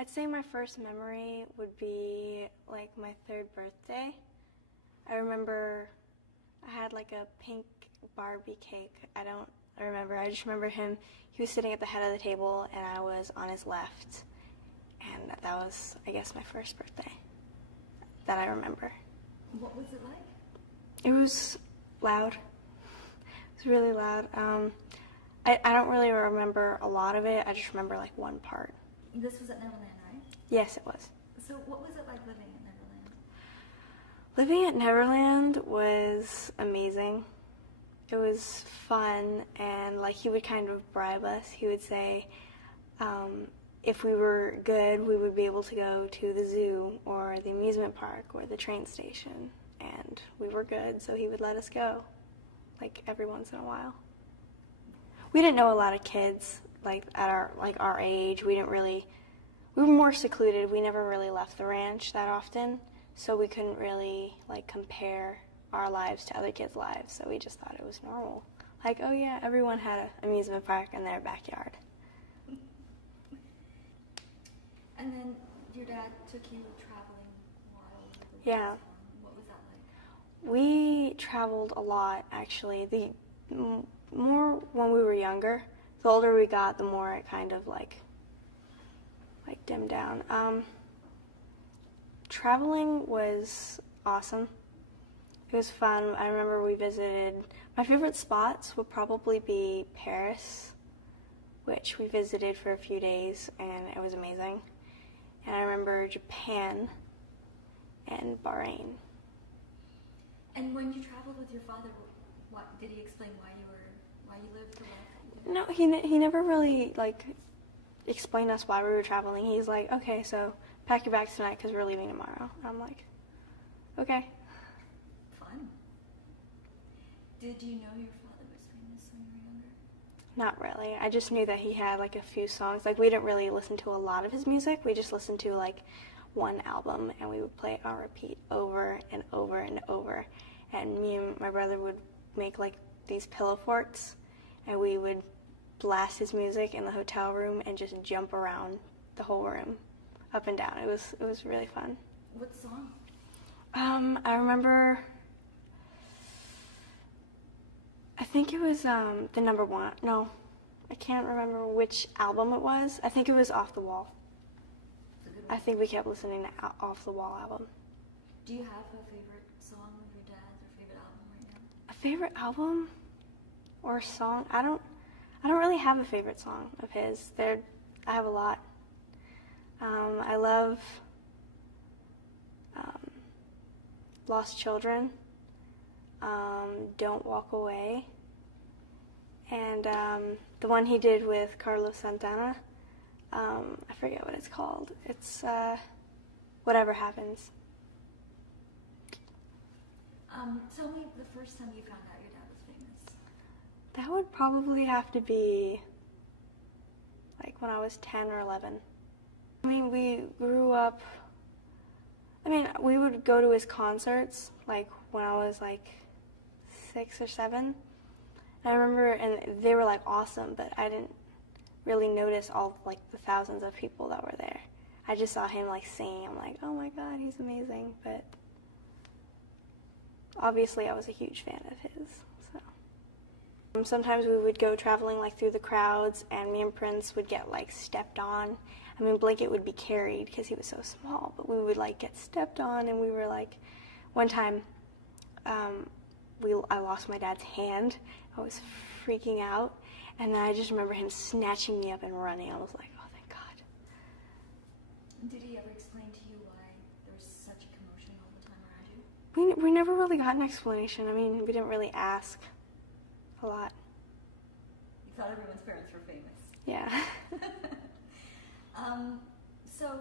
I'd say my first memory would be like my 3rd birthday. I remember I had like a pink Barbie cake. I don't remember. I just remember he was sitting at the head of the table and I was on his left. And that was, I guess, my first birthday that I remember. What was it like? It was loud. It was really loud. I don't really remember a lot of it. I just remember like one part. This was at Neverland, right? Yes, it was. So what was it like living at Neverland? Living at Neverland was amazing. It was fun, and like he would kind of bribe us. He would say if we were good, we would be able to go to the zoo or the amusement park or the train station, and we were good, so he would let us go, like every once in a while. We didn't know a lot of kids like at our age. We were more secluded. We never really left the ranch that often, so we couldn't really like compare our lives to other kids' lives. So we just thought it was normal. Like, oh yeah, everyone had an amusement park in their backyard. And then your dad took you traveling while you were Yeah. What was that like? We traveled a lot, actually. The more when we were younger. The older we got, the more it kind of like dimmed down. Traveling was awesome. It was fun. I remember we visited, my favorite spots would probably be Paris, which we visited for a few days, and it was amazing. And I remember Japan and Bahrain. And when you traveled with your father, what did he explain why you lived the life that you No, did? he never really like explained us why we were traveling. He's like, okay, so pack your bags tonight because we're leaving tomorrow. And I'm like, okay. Fun. Did you know your father was famous when you were younger? Not really. I just knew that he had like a few songs. Like we didn't really listen to a lot of his music. We just listened to like one album and we would play it on repeat over and over and over. And me and my brother would make like these pillow forts and we would blast his music in the hotel room and just jump around the whole room up and down. It was really fun. What song? I remember, I think it was the number one. No, I can't remember which album it was. I think it was Off the Wall. I think we kept listening to Off the Wall album. Do you have a favorite song of your dad's or favorite album right now? A favorite album or song? I don't really have a favorite song of his. I have a lot. I love Lost Children, Don't Walk Away, and the one he did with Carlos Santana. I forget what it's called. It's Whatever Happens. Tell me the first time you found out your dad was famous. That would probably have to be like when I was 10 or 11. I mean, we grew up, we would go to his concerts like when I was like 6 or 7. And I remember, and they were like awesome, but I didn't really notice all like the thousands of people that were there. I just saw him like singing. I'm like, oh my God, he's amazing. But obviously I was a huge fan of his. So sometimes we would go traveling like through the crowds and me and Prince would get like stepped on. I mean, Blanket would be carried because he was so small, but we would like get stepped on and we were like, one time I lost my dad's hand. I was freaking out and then I just remember him snatching me up and running. I was like, oh, thank God. Did he ever explain to you why there was such a commotion all the time around you? We never really got an explanation. I mean, we didn't really ask a lot. You thought everyone's parents were famous. Yeah. So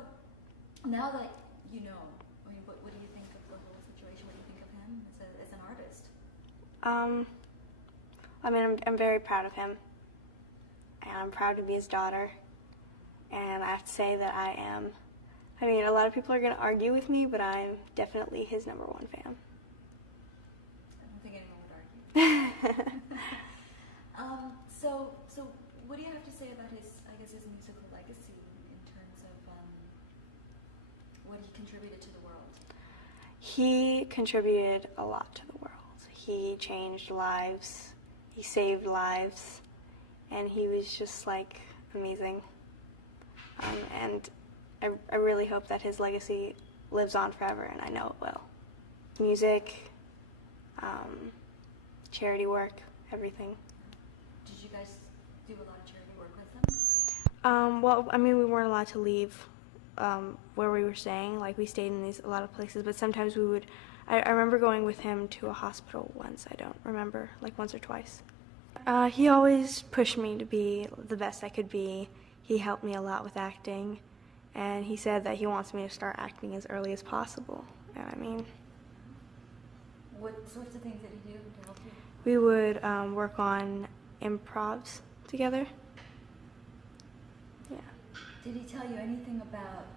now that you know, I mean, what do you think of the whole situation? What do you think of him as an artist? I mean, I'm very proud of him, and I'm proud to be his daughter, and I have to say that I am. I mean, a lot of people are going to argue with me, but I'm definitely his #1 fan. I don't think anyone would argue. So what do you have to say about his musical legacy in terms of what he contributed to the world? He contributed a lot to the world. He changed lives, he saved lives, and he was just like amazing. And I really hope that his legacy lives on forever, and I know it will. Music, charity work, everything. Did you guys do a lot of charity work with them? Well, I mean, we weren't allowed to leave where we were staying. Like, we stayed in a lot of places, but sometimes we would. I remember going with him to a hospital once. I don't remember, like once or twice. He always pushed me to be the best I could be. He helped me a lot with acting, and he said that he wants me to start acting as early as possible. And I mean, what sorts of things did he do to help you? We would work on improvs together. Yeah. Did he tell you anything about,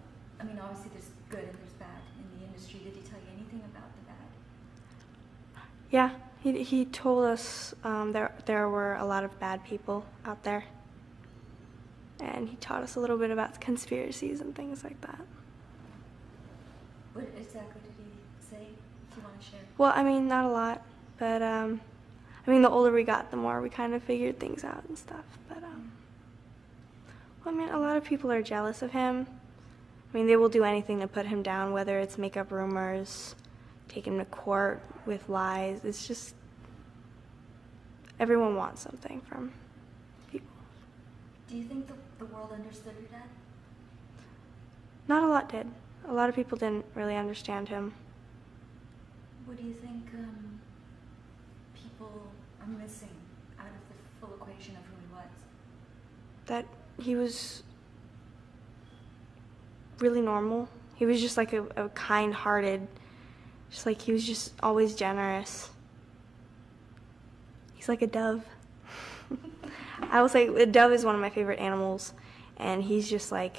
I mean, obviously there's good and there's bad in the industry. Did he tell you anything about the bad? Yeah, he told us there were a lot of bad people out there. And he taught us a little bit about conspiracies and things like that. What exactly did he say, if you want to share? Well, I mean, not a lot, but I mean, the older we got, the more we kind of figured things out and stuff. But well, I mean, a lot of people are jealous of him. I mean, they will do anything to put him down, whether it's make up rumors, take him to court with lies. It's just, everyone wants something from people. Do you think the world understood your dad? Not a lot did. A lot of people didn't really understand him. What do you think people are missing out of the full equation of who he was? That he was really normal. He was just like a kind-hearted, just like he was just always generous. He's like a dove. I will say a dove is one of my favorite animals, and he's just like,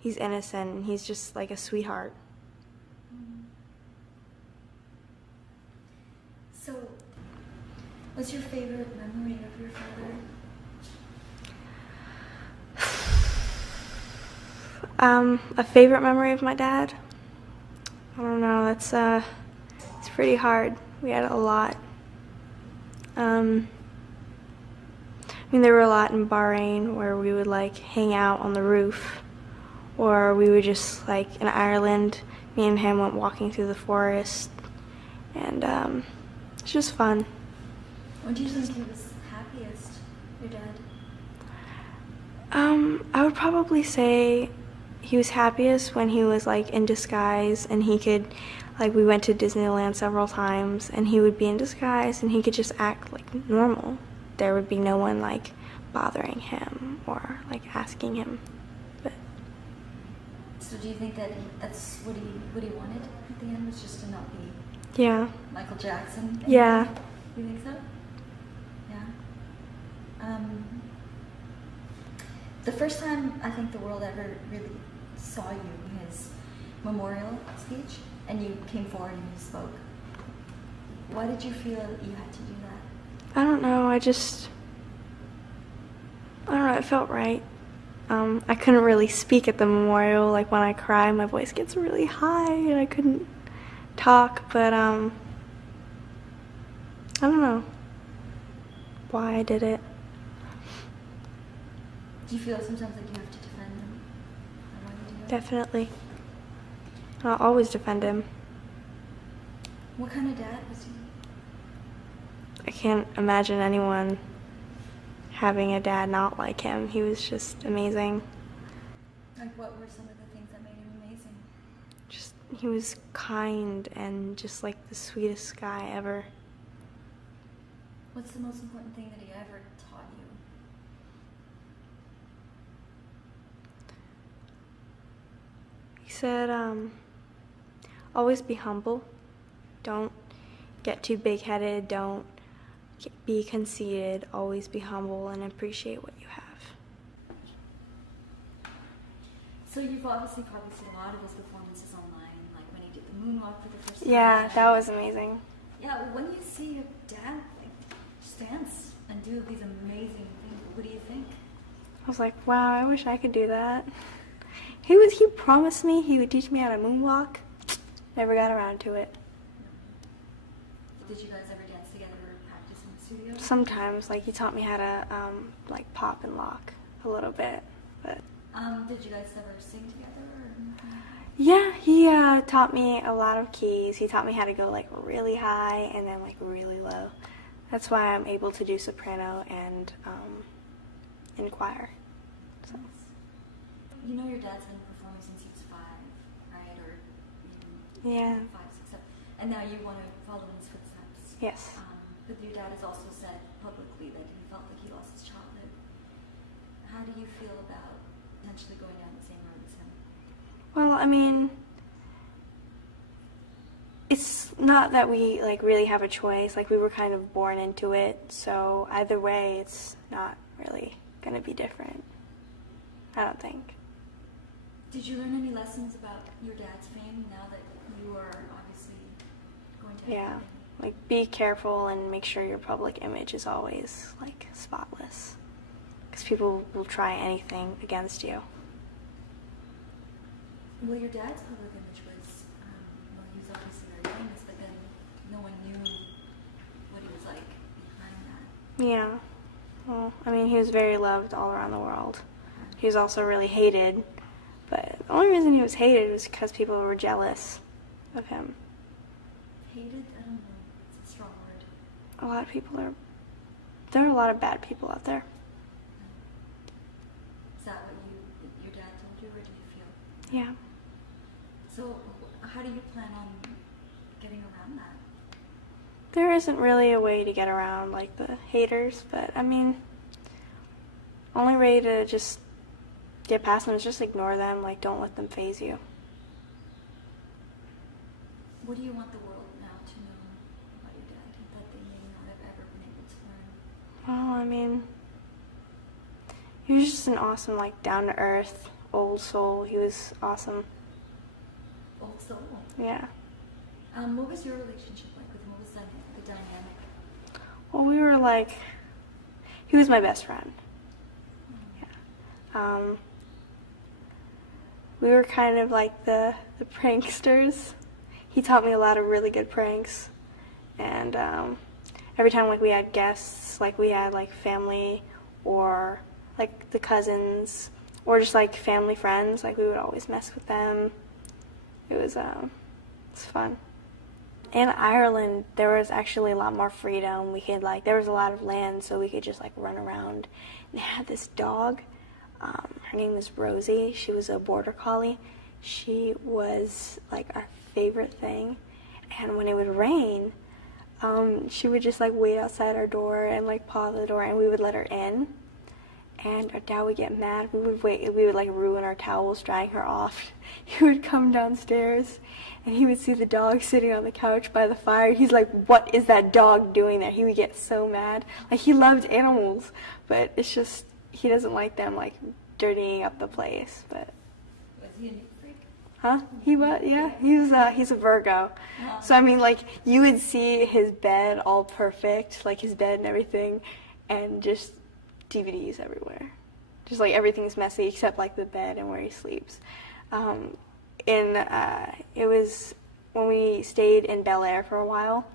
he's innocent, and he's just like a sweetheart. So, what's your favorite memory of your father? A favorite memory of my dad? I don't know, it's pretty hard. We had a lot. I mean, there were a lot in Bahrain where we would like hang out on the roof, or we would just like in Ireland, me and him went walking through the forest, and it's just fun. When do you think he was happiest, your dad? I would probably say he was happiest when he was like in disguise, and he could, like, we went to Disneyland several times, and he would be in disguise and he could just act like normal. There would be no one like bothering him or like asking him. But so do you think that that's what he wanted at the end, was just to not be yeah. Michael Jackson? Yeah. You think so? Yeah. The first time I think the world ever really saw you, his memorial speech, and you came forward and you spoke. Why did you feel you had to do that? I don't know, I don't know, it felt right. I couldn't really speak at the memorial. Like, when I cry, my voice gets really high and I couldn't talk, but I don't know why I did it. Do you feel sometimes like you have to defend him? Why you do that? Definitely. I'll always defend him. What kind of dad was he? I can't imagine anyone having a dad not like him. He was just amazing. Like, what were some of the things that made him amazing? Just, he was kind and just like the sweetest guy ever. What's the most important thing that he ever taught you? He said, always be humble. Don't get too big-headed. Don't be conceited. Always be humble and appreciate what you have. So you've obviously probably seen a lot of his performances online, like when he did the moonwalk for the first time. Yeah, that was amazing. Yeah, when you see your dad like just dance and do these amazing things, what do you think? I was like, wow, I wish I could do that. He promised me he would teach me how to moonwalk. Never got around to it. Did you guys ever dance together or practice in the studio? Sometimes, like he taught me how to like pop and lock a little bit, but. Did you guys ever sing together or anything? Yeah, he taught me a lot of keys. He taught me how to go like really high and then like really low. That's why I'm able to do soprano and in choir. So. You know your dad's been performing since he was 5, right? Or Yeah. 5, 6, 7. And now you want to follow in his footsteps. Yes. But your dad has also said publicly that he felt like he lost his childhood. How do you feel about potentially going down the same road as him? Well, I mean, it's not that we like really have a choice. Like we were kind of born into it. So either way, it's not really gonna be different. I don't think. Did you learn any lessons about your dad's fame now that you are obviously going to? Yeah, like be careful and make sure your public image is always like spotless, because people will try anything against you. Well, your dad's public image was, well, he was obviously very famous, but then no one knew what he was like behind that. Yeah. Well, I mean, he was very loved all around the world. He was also really hated, but the only reason he was hated was because people were jealous of him. Hated? I don't know. It's a strong word. A lot of people are... There are a lot of bad people out there. Is that what your dad told you, or do you feel? Yeah. So, how do you plan on getting around that? There isn't really a way to get around, like, the haters, but, I mean, only way to just get past them is just ignore them, like, don't let them faze you. What do you want the world now to know about your dad that they may not have ever been able to learn? Well, I mean, he was just an awesome, like, down-to-earth, old soul. He was awesome. Old soul? Yeah. What was your relationship like with him? What was the dynamic? Well, we were like, he was my best friend. Yeah. We were kind of like the pranksters. He taught me a lot of really good pranks. And every time like we had guests, like we had like family or like the cousins or just like family friends, like we would always mess with them. It was fun. In Ireland, there was actually a lot more freedom. We could like, there was a lot of land, so we could just like run around. And they had this dog. Her name was Rosie. She was a border collie. She was like our favorite thing. And when it would rain, she would just like wait outside our door and like paw the door, and we would let her in. And our dad would get mad. We would like ruin our towels drying her off. He would come downstairs and he would see the dog sitting on the couch by the fire. He's like, what is that dog doing there? He would get so mad. Like, he loved animals, but it's just, he doesn't like them like dirtying up the place. But Was he a neat freak? huh? He was, yeah. He's a Virgo. So I mean, like, you would see his bed all perfect, like his bed and everything, and just DVDs everywhere. Just like everything's messy except like the bed and where he sleeps. It was when we stayed in Bel Air for a while.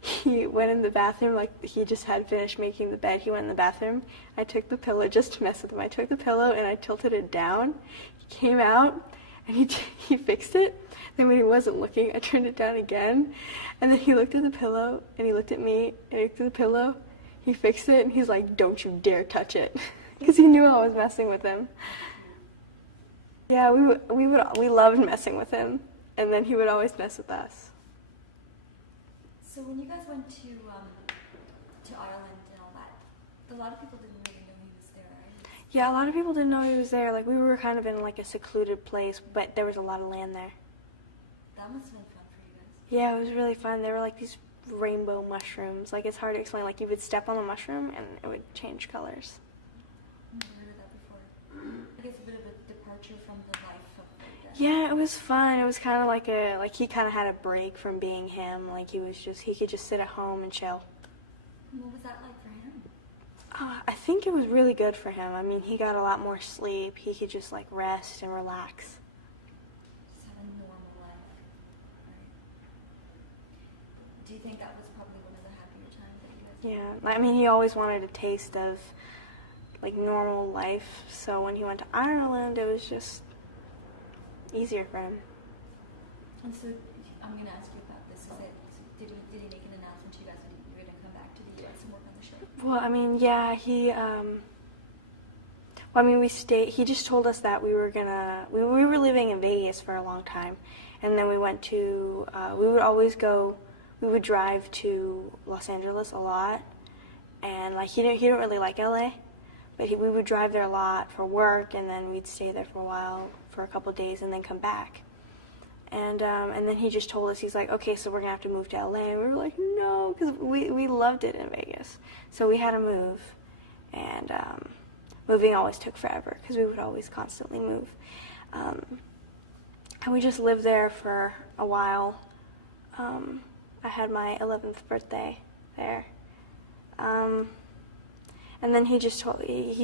He went in the bathroom, like he just had finished making the bed. He went in the bathroom. I took the pillow just to mess with him. I took the pillow and I tilted it down. He came out and he fixed it. Then when he wasn't looking, I turned it down again. And then he looked at the pillow and he looked at me and he looked at the pillow. He fixed it and he's like, don't you dare touch it. Because he knew I was messing with him. Yeah, we loved messing with him. And then he would always mess with us. So when you guys went to Ireland and all that, a lot of people didn't really know he was there, right? Yeah, a lot of people didn't know he was there. Like, we were kind of in like a secluded place, but there was a lot of land there. That must have been fun for you guys. Yeah, it was really fun. There were like these rainbow mushrooms. Like, it's hard to explain. Like, you would step on the mushroom and it would change colors. I've never heard of that before. I guess a bit of a departure from the life of like that. Yeah, it was fun. It was kind of like he kind of had a break from being him. Like, he could just sit at home and chill. What was that like for him? I think it was really good for him. I mean, he got a lot more sleep. He could just like rest and relax. Just have a normal life, right? Do you think that was probably one of the happier times that you guys had? Yeah, I mean, he always wanted a taste of like normal life. So when he went to Ireland, it was just easier for him. And so I'm going to ask you about this. Did he make an announcement to you guys that you were going to come back to the U.S. and work on the show? Well, I mean, yeah, he just told us that we were living in Vegas for a long time. And then we went to, we would drive to Los Angeles a lot. And like, he didn't really like LA, but we would drive there a lot for work, and then we'd stay there for a while, for a couple of days, and then come back. And then he just told us, he's like, okay, so we're going to have to move to LA. And we were like, no, because we loved it in Vegas. So we had to move. And moving always took forever because we would always constantly move. And we just lived there for a while. I had my 11th birthday there. And then he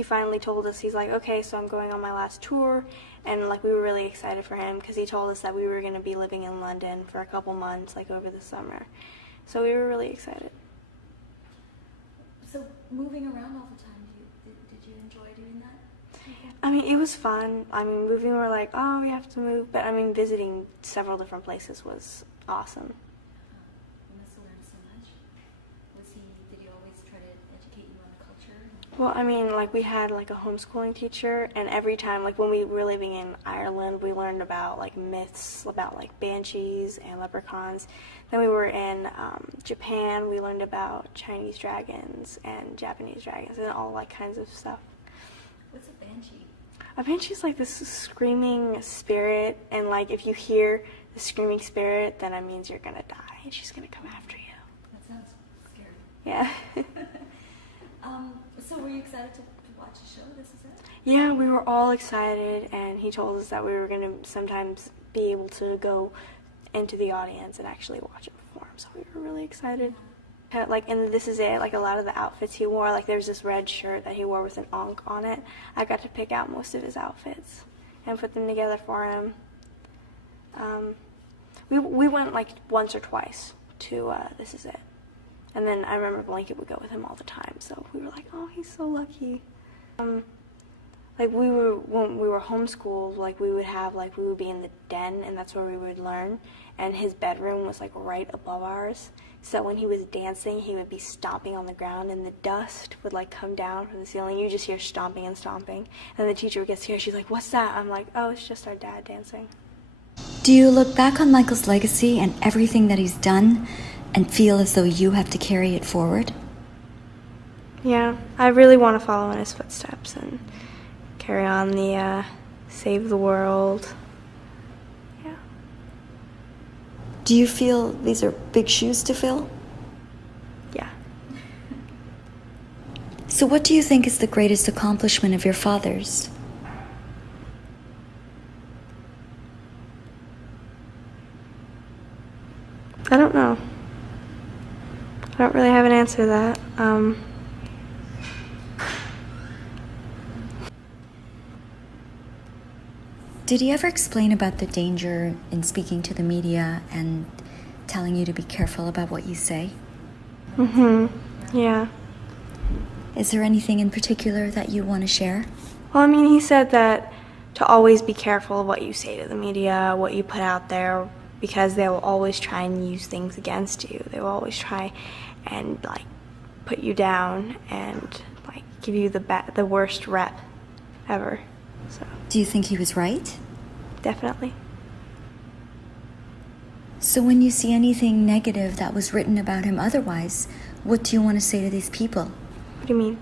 finally told us, he's like, okay, so I'm going on my last tour. And like, we were really excited for him because he told us that we were going to be living in London for a couple months, like over the summer. So we were really excited. So moving around all the time, did you enjoy doing that? I mean, it was fun. I mean, moving, we were like, oh, we have to move. But I mean, visiting several different places was awesome. You must have learned so much. Did he always try to educate you on the culture? Well, I mean, like, we had like a homeschooling teacher, and every time, like when we were living in Ireland, we learned about like myths about like banshees and leprechauns. Then we were in Japan, we learned about Chinese dragons and Japanese dragons and all like kinds of stuff. What's a banshee? A banshee is like this screaming spirit, and like if you hear the screaming spirit, then it means you're gonna die, and she's gonna come after you. That sounds scary. Yeah. So were you excited to watch the show? This is it? Yeah, we were all excited, and he told us that we were gonna sometimes be able to go into the audience and actually watch it perform, so we were really excited. Like, and this is it, like a lot of the outfits he wore, like there's this red shirt that he wore with an ankh on it. I got to pick out most of his outfits and put them together for him. We went like once or twice to This Is It. And then I remember Blanket would go with him all the time, so we were like, oh, he's so lucky. Like when we were homeschooled, like we would be in the den, and that's where we would learn. And his bedroom was like right above ours. So when he was dancing, he would be stomping on the ground, and the dust would like come down from the ceiling. You just hear stomping and stomping. And the teacher gets here, she's like, what's that? I'm like, oh, it's just our dad dancing. Do you look back on Michael's legacy and everything that he's done and feel as though you have to carry it forward? Yeah, I really want to follow in his footsteps and carry on the save the world. Yeah. Do you feel these are big shoes to fill? Yeah. So what do you think is the greatest accomplishment of your father's? I don't know. I don't really have an answer to that. Did he ever explain about the danger in speaking to the media and telling you to be careful about what you say? Yeah. Is there anything in particular that you want to share? Well, I mean, he said that to always be careful of what you say to the media, what you put out there, because they will always try and use things against you. They will always try and like put you down and like give you the worst rep ever. So. Do you think he was right? Definitely. So when you see anything negative that was written about him otherwise, what do you want to say to these people? What do you mean?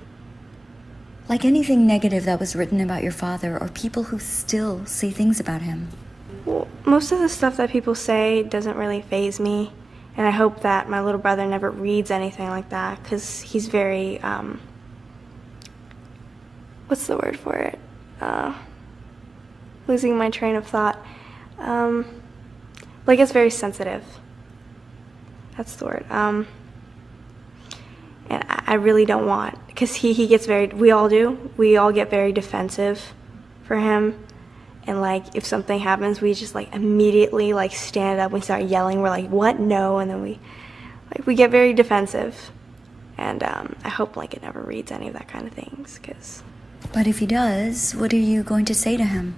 Like anything negative that was written about your father, or people who still say things about him. Well, most of the stuff that people say doesn't really faze me, and I hope that my little brother never reads anything like that, because he's very, what's the word for it? Losing my train of thought. Like, it's very sensitive. That's the word. And I really don't want, because he gets very, we all get very defensive for him. And like, if something happens, we just like immediately like stand up, we start yelling, we're like, what, no, and then we get very defensive. And I hope like it never reads any of that kind of things, because... But if he does, what are you going to say to him?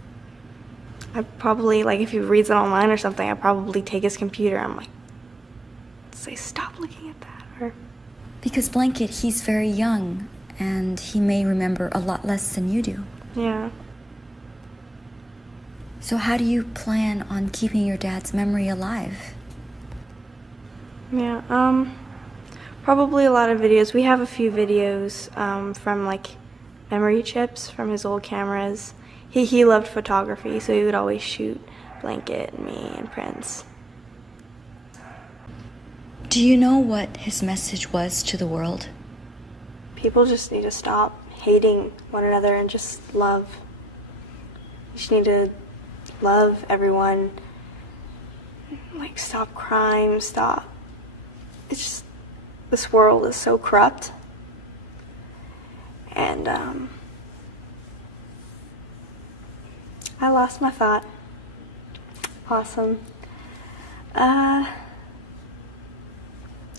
I'd probably, like, if he reads it online or something, I'd probably take his computer, I'm like, say, stop looking at that, or... Because Blanket, he's very young, and he may remember a lot less than you do. Yeah. So how do you plan on keeping your dad's memory alive? Yeah, probably a lot of videos. We have a few videos from like memory chips from his old cameras. He loved photography, so he would always shoot Blanket and me and Prince. Do you know what his message was to the world? People just need to stop hating one another and just love. You just need to love everyone. Like, stop crime, stop. It's just, this world is so corrupt. And, I lost my thought. Awesome.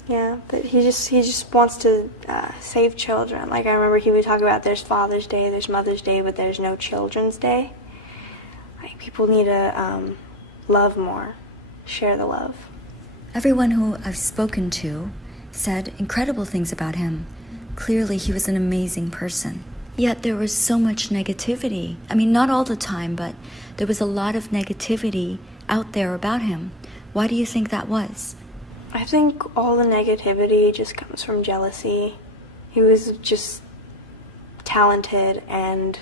Yeah, but he just wants to save children. Like, I remember he would talk about there's Father's Day, there's Mother's Day, but there's no Children's Day. Like, people need to love more, share the love. Everyone who I've spoken to said incredible things about him. Clearly, he was an amazing person. Yet there was so much negativity. I mean, not all the time, but there was a lot of negativity out there about him. Why do you think that was? I think all the negativity just comes from jealousy. He was just talented and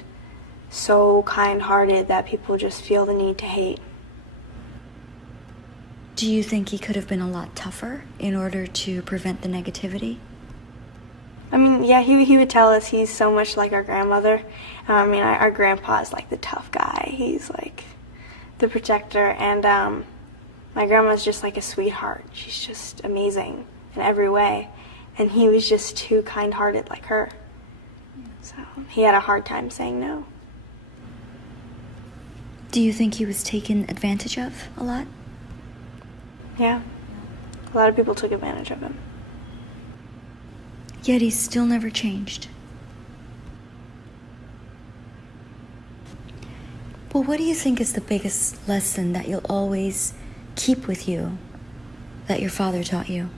so kind-hearted that people just feel the need to hate. Do you think he could have been a lot tougher in order to prevent the negativity? I mean, yeah, he would tell us he's so much like our grandmother. I mean, our grandpa is like the tough guy. He's like the protector, and my grandma's just like a sweetheart. She's just amazing in every way. And he was just too kind-hearted like her. So he had a hard time saying no. Do you think he was taken advantage of a lot? Yeah. A lot of people took advantage of him. Yet he's still never changed. Well, what do you think is the biggest lesson that you'll always keep with you that your father taught you?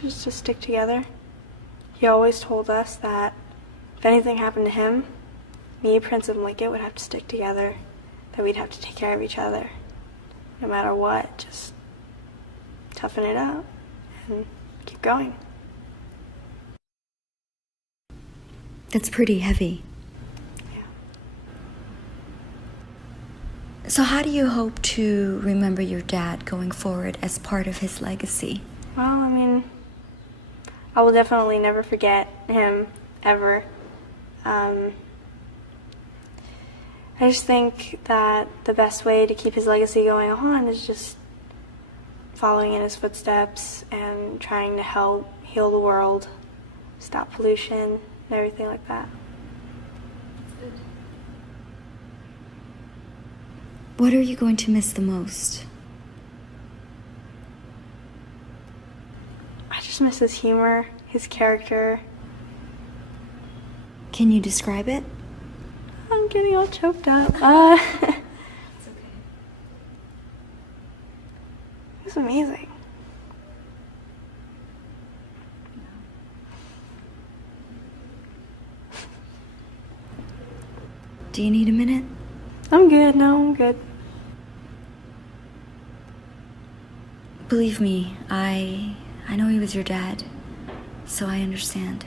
Just to stick together. He always told us that if anything happened to him, me, Prince, and Lickett would have to stick together, that we'd have to take care of each other. No matter what, just toughen it up and keep going. That's pretty heavy. Yeah. So how do you hope to remember your dad going forward as part of his legacy? Well, I mean, I will definitely never forget him, ever. I just think that the best way to keep his legacy going on is just following in his footsteps and trying to help heal the world, stop pollution, and everything like that. Good. What are you going to miss the most? I just miss his humor, his character. Can you describe it? I'm getting all choked up. It's okay. It was amazing. Do you need a minute? I'm good. No, I'm good. Believe me, I know he was your dad, so I understand.